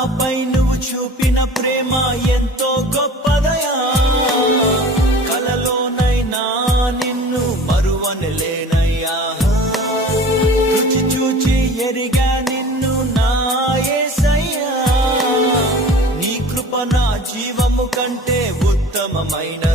నాపై నువ్వు చూపిన ప్రేమ ఎంతో గొప్పదయా. కలలోనైనా నిన్ను మరువనలేనయ్యా. రుచి చూచి ఎరిగా నిన్ను నా యేసయ్యా. నీ కృప నా జీవము కంటే ఉత్తమమైన